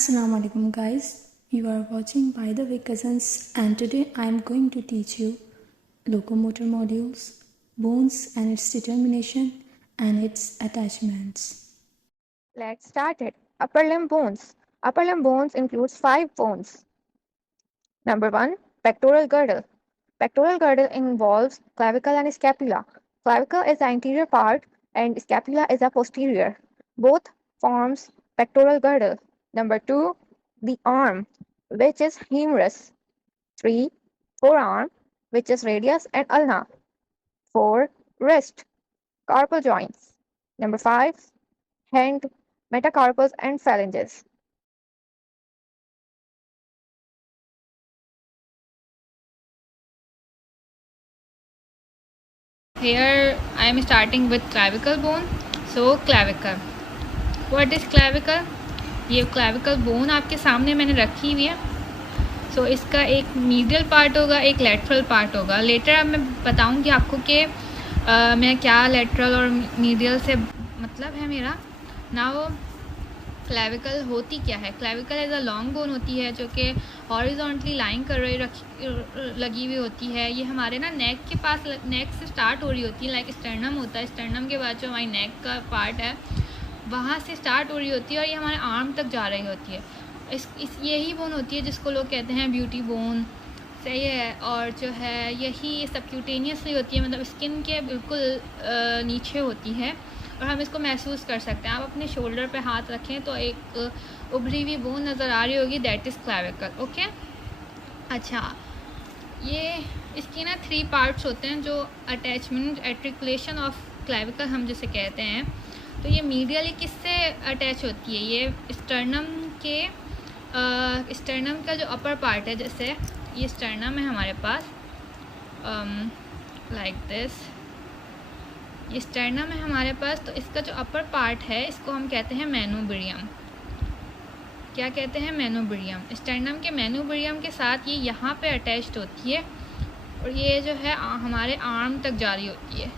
Assalamu alaikum guys, you are watching By the Way Cousins and today I am going to teach you locomotor modules, bones and its determination and its attachments. Let's start it. Upper limb bones. Upper limb bones includes 5 bones. Number 1, pectoral girdle. Pectoral girdle involves clavicle and scapula. Clavicle is the anterior part and scapula is the posterior. Both forms pectoral girdle. Number 2, the arm, which is humerus. 3, forearm, which is radius and ulna. 4, wrist, carpal joints. Number 5, hand, metacarpals and phalanges. Here I am starting with clavicle bone. So clavicle. What is clavicle? ये clavicle bone आपके सामने मैंने रखी हुई है. So इसका एक medial part होगा, एक lateral part होगा. Later अब मैं बताऊँगी आपको कि मैं क्या lateral और medial से मतलब है मेरा. Now क्लैविकल होती क्या है? Clavicle as a long bone होती है जो कि हॉरिजॉन्टली लाइन कर रही लगी हुई होती है. ये हमारे ना नेक के पास, नेक से स्टार्ट हो रही होती है. लाइक स्टर्नम होता है, स्टर्नम के बाद जो हमारी नेक का पार्ट है वहाँ से स्टार्ट हो रही होती है और ये हमारे आर्म तक जा रही होती है. यही बोन होती है जिसको लोग कहते हैं ब्यूटी बोन. सही है. और जो है यही सबक्यूटेनियसली होती है, मतलब स्किन के बिल्कुल नीचे होती है और हम इसको महसूस कर सकते हैं. आप अपने शोल्डर पे हाथ रखें तो एक उभरी हुई बोन नज़र आ रही होगी, दैट इज़ क्लैविकल. ओके. अच्छा, ये इसकी ना 3 पार्ट्स होते हैं जो अटैचमेंट, आर्टिकुलेशन ऑफ क्लैविकल हम जिसे कहते हैं. तो ये मीडियली किससे अटैच होती है? ये स्टर्नम के स्टर्नम का जो अपर पार्ट है, जैसे ये स्टर्नम है हमारे पास, लाइक दिस. ये स्टर्नम है हमारे पास. तो इसका जो अपर पार्ट है इसको हम कहते हैं मेनोब्रियम. क्या कहते हैं? मेनोब्रियम. स्टर्नम के मेनोब्रियम के साथ ये यहाँ पे अटैच्ड होती है और ये जो है हमारे आर्म तक जारी होती है.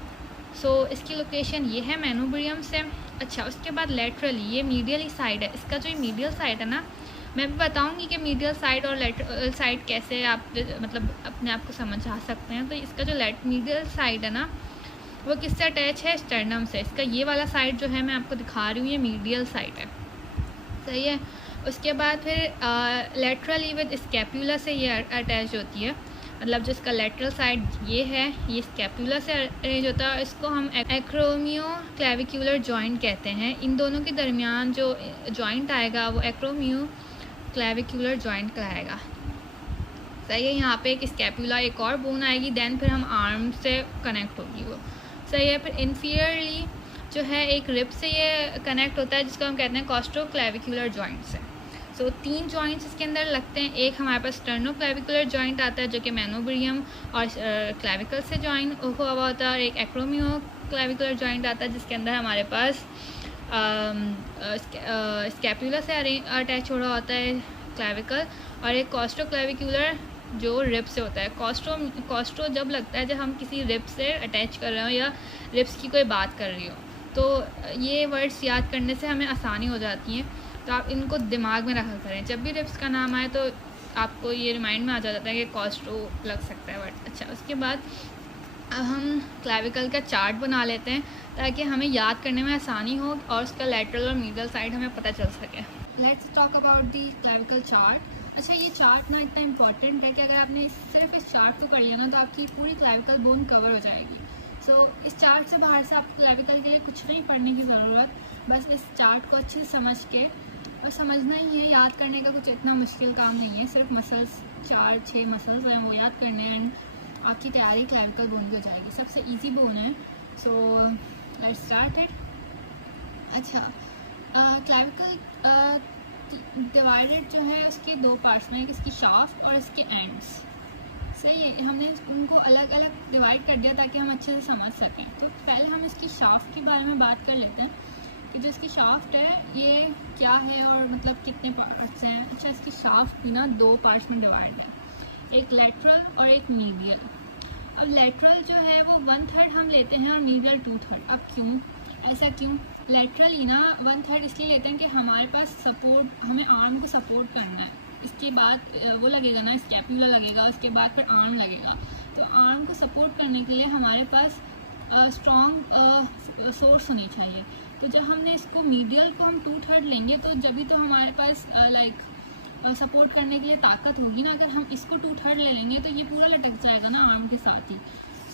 सो इसकी लोकेशन ये है मेनोब्रियम से. अच्छा, उसके बाद लेटरली, ये मीडियल साइड है. इसका जो मीडियल साइड है ना, मैं भी बताऊंगी कि मीडियल साइड और लेटरल साइड कैसे आप मतलब अपने आप को समझा सकते हैं. तो इसका जो मीडियल साइड है ना, वो किससे अटैच है? स्टर्नम से. इसका ये वाला साइड जो है मैं आपको दिखा रही हूँ, ये मीडियल साइड है. सही है. उसके बाद फिर लेटरली विद स्कैपुला से ये अटैच होती है. मतलब जो इसका लेटरल साइड ये है, ये स्कैपुला से अरेंज होता है. इसको हम एक्रोमियो क्लैविक्यूलर जॉइंट कहते हैं. इन दोनों के दरमियान जो जॉइंट आएगा वो एक्रोमियो क्लैविक्यूलर जॉइंट कहलाएगा. सही है. यहाँ पे एक स्कैपुला, एक और बोन आएगी, देन फिर हम आर्म से कनेक्ट होगी वो. सही है. फिर इन्फीरियरली जो है एक रिब से ये कनेक्ट होता है जिसको हम कहते हैं कॉस्टो क्लैविक्यूलर जॉइंट से. सो 3 जॉइंट्स इसके अंदर लगते हैं. एक हमारे पास स्टर्नो क्लैविकुलर जॉइंट आता है जो कि मेनोब्रियम और क्लैविकल से जॉइन हुआ हुआ होता है, और एक एक्रोमियो क्लैविकुलर जॉइंट आता है जिसके अंदर हमारे पास स्कैपुला से अटैच हो रहा होता है क्लैविकल, और एक कॉस्टो क्लैविकुलर जो रिब से होता है. कॉस्टो जब लगता है जब हम किसी रिब से अटैच कर रहे हो या रिब्स की कोई बात कर रही हो. तो ये वर्ड्स याद करने से हमें आसानी हो जाती है. तो आप इनको दिमाग में रखा करें. जब भी रिब्स का नाम आए तो आपको ये रिमाइंड में आ जाता है कि कॉस्टो लग सकता है वर्ड. अच्छा, उसके बाद अब हम क्लैविकल का चार्ट बना लेते हैं ताकि हमें याद करने में आसानी हो और उसका लेटरल और मीडियल साइड हमें पता चल सके. Let's talk about the clavicle chart. अच्छा, ये चार्ट ना इतना इंपॉर्टेंट है कि अगर आपने सिर्फ इस चार्ट को कर लिया ना तो आपकी पूरी क्लैविकल बोन कवर हो जाएगी. सो इस चार्ट से बाहर से आपको क्लैविकल के लिए कुछ नहीं पढ़ने की ज़रूरत. बस इस चार्ट को अच्छी समझ के और समझना ही है. याद करने का कुछ इतना मुश्किल काम नहीं है. सिर्फ मसल्स 4-6 मसल्स हैं वो याद करने हैं एंड आपकी तैयारी क्लैविकल बोन की हो जाएगी. सबसे ईजी बोन है. So let's start it. अच्छा, क्लैविकल डिवाइडेड जो है उसके 2 पार्ट्स में, इसकी शाफ्ट और इसके एंड्स. सही है. हमने उनको अलग अलग डिवाइड कर दिया ताकि हम अच्छे से समझ सकें. तो पहले हम इसकी शाफ्ट के बारे में बात कर लेते हैं कि जो इसकी शाफ्ट है ये क्या है और मतलब कितने पार्ट्स हैं. अच्छा, इसकी शाफ्ट भी ना 2 पार्ट्स में डिवाइड है, एक लेटरल और एक मीडियल. अब लेटरल जो है वो 1/3 हम लेते हैं और मीडियल 2/3. अब क्यों? ऐसा क्यों? लेटरली ना 1/3 इसलिए लेते हैं कि हमारे पास सपोर्ट, हमें आर्म को सपोर्ट करना है, इसके बाद वो लगेगा ना, स्कैपुला लगेगा, उसके बाद फिर आर्म लगेगा। तो आर्म को सपोर्ट करने के लिए हमारे पास स्ट्रॉन्ग सोर्स होनी चाहिए। तो जब हमने इसको मीडियल को हम 2/3 लेंगे तो जब भी तो हमारे पास सपोर्ट करने के लिए ताकत होगी ना। अगर हम इसको 2/3 ले लेंगे तो ये पूरा लटक जाएगा ना आर्म के साथ ही।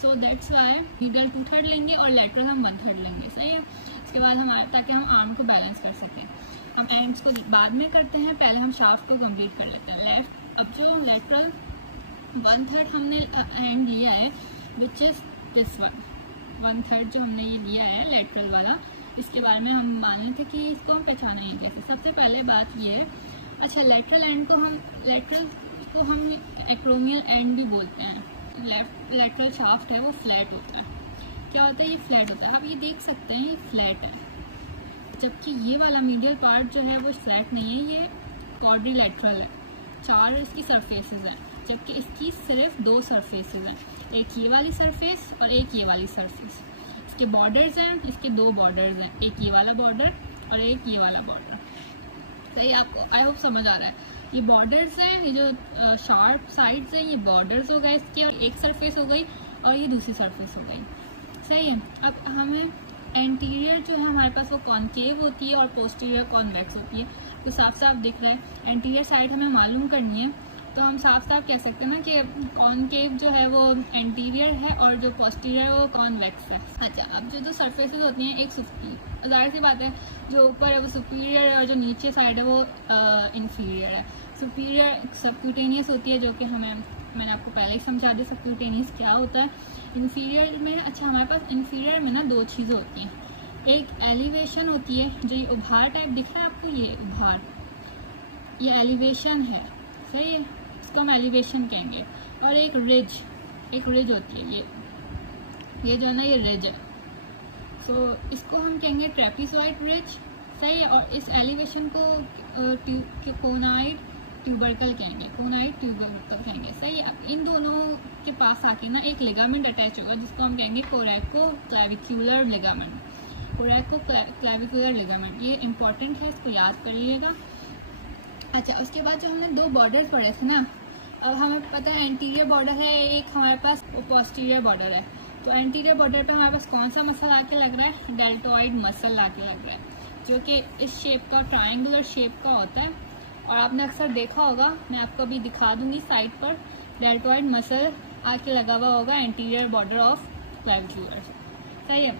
सो दैट्स वाई मीडियल 2/3 लेंगे और लेटरल हम 1/3 लेंगे, सही है। इसके बाद हमारे, ताकि हम आर्म को बैलेंस कर सकें। हम आर्म्स को बाद में करते हैं, पहले हम शाफ्ट को कंप्लीट कर लेते हैं। लेफ्ट, अब जो लेटरल 1/3 हमने एंड लिया है विच इज़ दिस वन, 1/3 जो हमने ये लिया है लेटरल वाला, इसके बारे में हम मान लेते कि इसको हम पहचाना है कैसे। सबसे पहले बात ये है, अच्छा लेटरल एंड को हम एक्रोमियल एंड भी बोलते हैं। लेटरल शाफ्ट है वो फ्लैट होता है। क्या होता है? ये फ्लैट होता है। आप ये देख सकते हैं, ये फ्लैट है, जबकि ये वाला मीडियल पार्ट जो है वो फ्लैट नहीं है, ये क्वाड्रिलेटरल है। 4 इसकी सरफेसेस हैं, जबकि इसकी सिर्फ 2 सरफेसेस हैं, एक ये वाली सरफेस और एक ये वाली सरफेस। इसके बॉर्डर्स हैं, इसके 2 बॉर्डर्स हैं, एक ये वाला बॉर्डर और एक ये वाला बॉर्डर। सही, आपको आई होप समझ आ रहा है। ये बॉर्डर्स हैं, ये जो शार्प साइड्स हैं ये बॉर्डर्स हो गए इसके, और एक सरफेस हो गई और ये दूसरी सरफेस हो गई, सही है। अब हमें एंटीरियर जो है हमारे पास वो कॉनकेव होती है और पोस्टीरियर कॉन्वेक्स होती है। तो साफ साफ दिख रहा है एंटीरियर साइड हमें मालूम करनी है, तो हम साफ साफ कह सकते हैं ना कि कॉनकेव जो है वो एंटीरियर है और जो पोस्टीरियर है वो कॉन्वेक्स है। अच्छा, अब जो 2 सरफेसेस होती हैं, एक जाहिर सी बात है जो ऊपर है वो सुपीरियर है और जो नीचे साइड है वो इन्फीरियर है। सुपीरियर सबक्यूटेनियस होती है, जो कि मैंने आपको पहले ही समझा दिया सबक्यूटेनियस क्या होता है। इन्फीरियर में, अच्छा हमारे पास इन्फीरियर में ना 2 चीज़ें होती हैं, एक एलिवेशन होती है, जो ये उभार टाइप दिख रहा है आपको, ये उभार, ये एलिवेशन है, सही है, इसको हम एलिवेशन कहेंगे। और एक रिज होती है, ये जो है ना ये रिज है, तो इसको हम कहेंगे ट्रेपिजॉइड रिज, सही है। और इस एलिवेशन को कोनाइड ट्यूबरकल कहेंगे, सही है। इन दोनों के पास आके ना एक लिगामेंट अटैच होगा जिसको हम कहेंगे कोरेको क्लेविकुलर लिगामेंट। ये इंपॉर्टेंट है, इसको याद कर लीजिएगा। अच्छा, उसके बाद जो हमने 2 बॉर्डर्स पढ़े थे ना, अब हमें पता है एंटीरियर बॉर्डर है एक, हमारे पास पोस्टीरियर बॉर्डर है। तो एंटीरियर बॉर्डर पे हमारे पास कौन सा मसल आके लग रहा है? डेल्टॉइड मसल आके लग रहा है, जो कि इस शेप का, ट्रायंगुलर शेप का होता है। और आपने अक्सर देखा होगा, मैं आपको अभी दिखा दूंगी साइड पर, डेल्टॉइड मसल आके लगा हुआ होगा एंटीरियर बॉर्डर ऑफ क्लेविकुलर, सही है।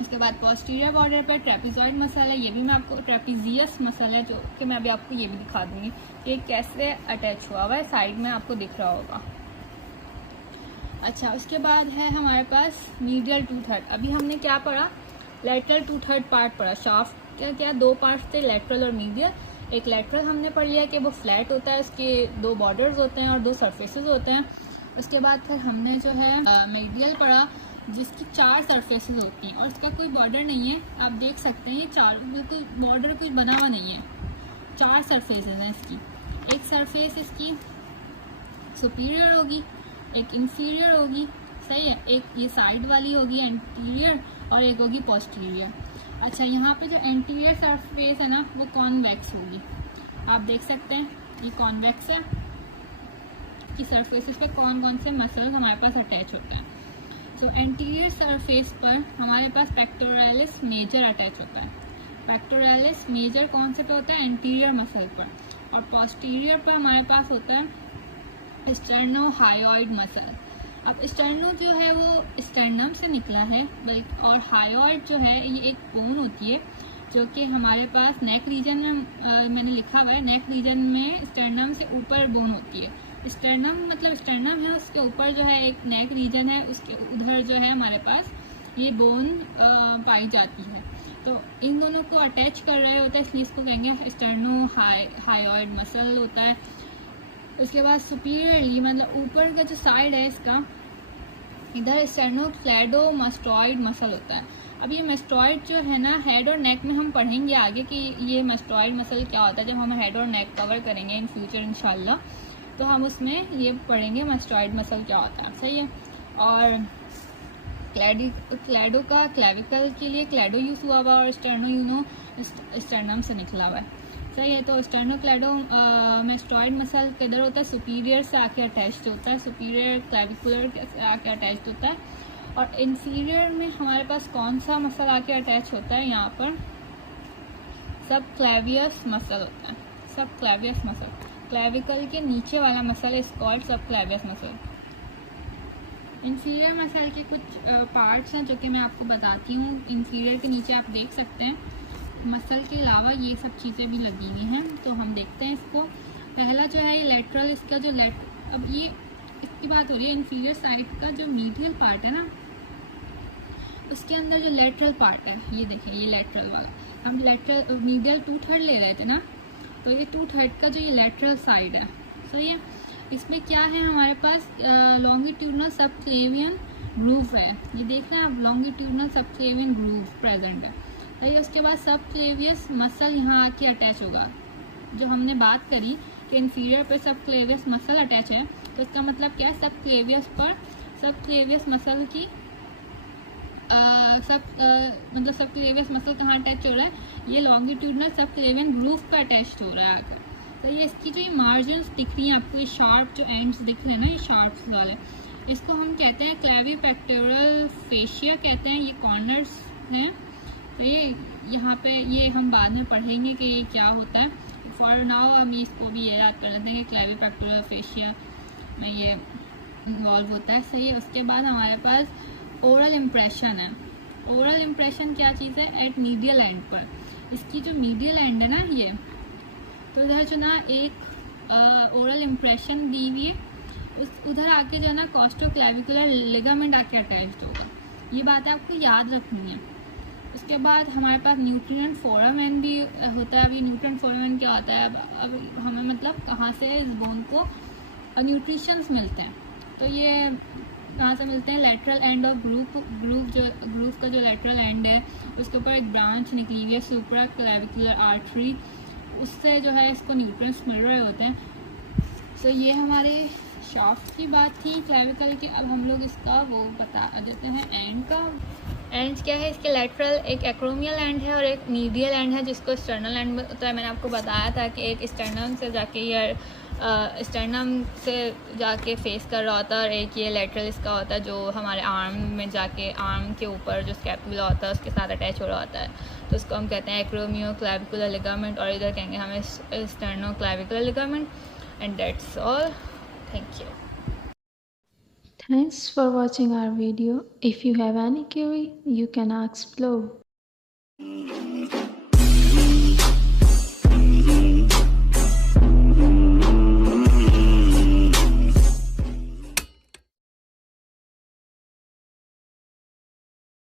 इसके बाद पोस्टीरियर बॉर्डर पर ट्रेपिजॉइड मसल है, ये भी मैं आपको, ट्रेपिजियस मसल है, जो कि मैं अभी आपको ये भी दिखा दूंगी कि कैसे अटैच हुआ है, साइड में आपको दिख रहा होगा। अच्छा, उसके बाद है हमारे पास मीडियल 2/3। अभी हमने क्या पढ़ा? लेटरल 2/3 पार्ट पढ़ा। शाफ्ट क्या 2 पार्ट्स थे, लेटरल और मीडियल। एक लेटरल हमने पढ़ लिया कि वो फ्लैट होता है, इसके 2 बॉर्डर्स होते हैं और 2 सरफेसेस होते हैं। उसके बाद फिर हमने जो है मीडियल पढ़ा, जिसकी 4 सरफेसेस होती हैं और इसका कोई बॉर्डर नहीं है। आप देख सकते हैं ये 4 बिल्कुल बॉर्डर कुछ बना हुआ नहीं है, 4 सरफेसेस हैं इसकी। एक सरफेस इसकी सुपीरियर होगी, एक इंफीरियर होगी, सही है, एक ये साइड वाली होगी एंटीरियर और एक होगी पोस्टीरियर। अच्छा, यहाँ पे जो एंटीरियर सरफेस है ना वो कॉन्वेक्स होगी, आप देख सकते हैं ये कॉन्वेक्स है कि सरफेसेस पे कौन कौन से मसल्स हमारे पास अटैच होते हैं। सो एंटीरियर सरफेस पर हमारे पास पेक्टोरालिस मेजर अटैच होता है। पेक्टोरालिस मेजर कौन से पे होता है? एंटीरियर मसल पर। और पोस्टीरियर पर हमारे पास होता है स्टर्नोहायोइड मसल। अब स्टर्नो जो है वो स्टर्नम से निकला है, और हायोइड जो है ये एक बोन होती है जो कि हमारे पास नेक रीजन में मैंने लिखा हुआ है, नेक रीजन में स्टर्नम से ऊपर बोन होती है। स्टर्नम मतलब स्टर्नम है, उसके ऊपर जो है एक नेक रीजन है, उसके उधर जो है हमारे पास ये बोन पाई जाती है। तो इन दोनों को अटैच कर रहे होता है, इसलिए इसको कहेंगे स्टर्नो हायोइड मसल होता है। उसके बाद सुपीरियरली मतलब ऊपर का जो साइड है इसका, इधर स्टेर्नोक्लेडोमास्टॉइड मसल होता है। अब ये मास्टॉइड जो है ना, हेड और नेक में हम पढ़ेंगे आगे कि ये मास्टॉइड मसल क्या होता है। जब हम हेड और नेक कवर करेंगे इन फ्यूचर इंशाल्लाह, तो हम उसमें ये पढ़ेंगे मास्टॉइड मसल क्या होता है, सही है। और क्लैडो का क्लेविकल के लिए क्लैडो यूज़ हुआ हुआ और स्टर्नो स्टर्नम से निकला हुआ है। सही है। तो स्टर्नोक्लेडो मेस्टॉइड मसल किधर होता है, सुपीरियर से आके अटैच्ड होता है, सुपीरियर क्लेविकुलर से आके अटैच्ड होता है। और इंफीरियर में हमारे पास कौन सा मसल आके अटैच होता है, यहाँ पर सब क्लेवियस मसल होता है। सब क्लेवियस मसल, क्लेविकल के नीचे वाला मसल इज कॉल्ड सब क्लेवियस मसल। इंफीरियर मसल के कुछ पार्ट्स हैं जो कि मैं आपको बताती हूँ। इंफीरियर के नीचे आप देख सकते हैं मसल के अलावा ये सब चीज़ें भी लगी हुई हैं, तो हम देखते हैं इसको। पहला जो है ये लेटरल, इसका जो अब ये इसकी बात हो रही है इंफीरियर साइड का जो मीडियल पार्ट है ना, उसके अंदर जो लेटरल पार्ट है, ये देखें, ये लेटरल वाला, हम लेटरल मीडियल 2/3 ले रहे थे ना, तो ये 2/3 का जो ये लेटरल साइड है, सही है। इसमें क्या है हमारे पास, लॉन्गिट्यूडनल सबक्लेवियन ग्रूव है, ये देख रहे हैं आप, लॉन्गिट्यूडनल सबक्लेवियन ग्रूव प्रेजेंट है, सही है। उसके बाद सब क्लेवियस मसल यहाँ आके अटैच होगा। जो हमने बात करी कि इन्फीरियर पर सब क्लेवियस मसल अटैच है, तो इसका मतलब क्या है, सब क्लेवियस पर सब क्लेवियस मसल की मतलब सब क्लेवियस मसल कहाँ अटैच हो रहा है, ये लॉन्गिट्यूडनल सब क्लेवियन ग्रूव पर अटैच हो रहा है आकर। तो ये इसकी जो ये मार्जिन्स दिख रही हैं आपको, ये शार्प जो एंड्स दिख रहे हैं ना, ये शार्प्स वाले, इसको हम कहते हैं क्लेविपेक्टोरल फेशिया कहते हैं, ये कॉर्नर्स हैं। तो ये यहाँ पे ये हम बाद में पढ़ेंगे कि ये क्या होता है। फॉर नाउ हम इसको भी ये याद कर लेते हैं कि क्लेविपेक्टोरल फेशिया में ये इन्वॉल्व होता है, सही है। उसके बाद हमारे पास ओरल इम्प्रेशन है। ओरल इम्प्रेशन क्या चीज़ है, एट मीडियल एंड पर, इसकी जो मीडियल एंड है ना ये, तो इधर जो ना एक ओरल इम्प्रेशन दी हुई है, उस उधर आके जो है ना कॉस्टोक्लेविकुलर लिगामेंट आके अटैच्ड होगा, ये बात आपको याद रखनी है। उसके बाद हमारे पास न्यूट्रिएंट फोरामेन भी होता है। अभी न्यूट्रिएंट फोरामेन क्या होता है, अब हमें मतलब कहाँ से इस बोन को न्यूट्रिशंस मिलते हैं, तो ये कहाँ से मिलते हैं, लेटरल एंड ऑफ ग्रूव का जो लेटरल एंड है, उसके ऊपर एक ब्रांच निकली हुई है सुप्रा क्लेविकुलर आर्टरी, उससे जो है इसको न्यूट्रिएंट्स मिल रहे होते हैं। सो ये हमारे शाफ्ट की बात थी क्लेविकल की। अब हम लोग इसका वो बता देते हैं एंड का। एंड क्या है, इसके लेटरल एक एक्रोमियल एंड है और एक मीडियल एंड है, जिसको स्टर्नल एंड होता है। मैंने आपको बताया था कि एक स्टर्नम से जाके ये स्टर्नम से जाके फेस कर रहा होता है, और एक ये लेटरल इसका होता है जो हमारे आर्म में जाके, आर्म के ऊपर जो स्कैपुला होता है उसके साथ अटैच हो रहा होता है, तो उसको हम कहते हैं एक्रोमियो क्लेविकुलर लिगामेंट, और इधर कहेंगे हमें sterno clavicular ligament. And that's all, thank you. Thanks for watching our video. If you have any query, you can ask below.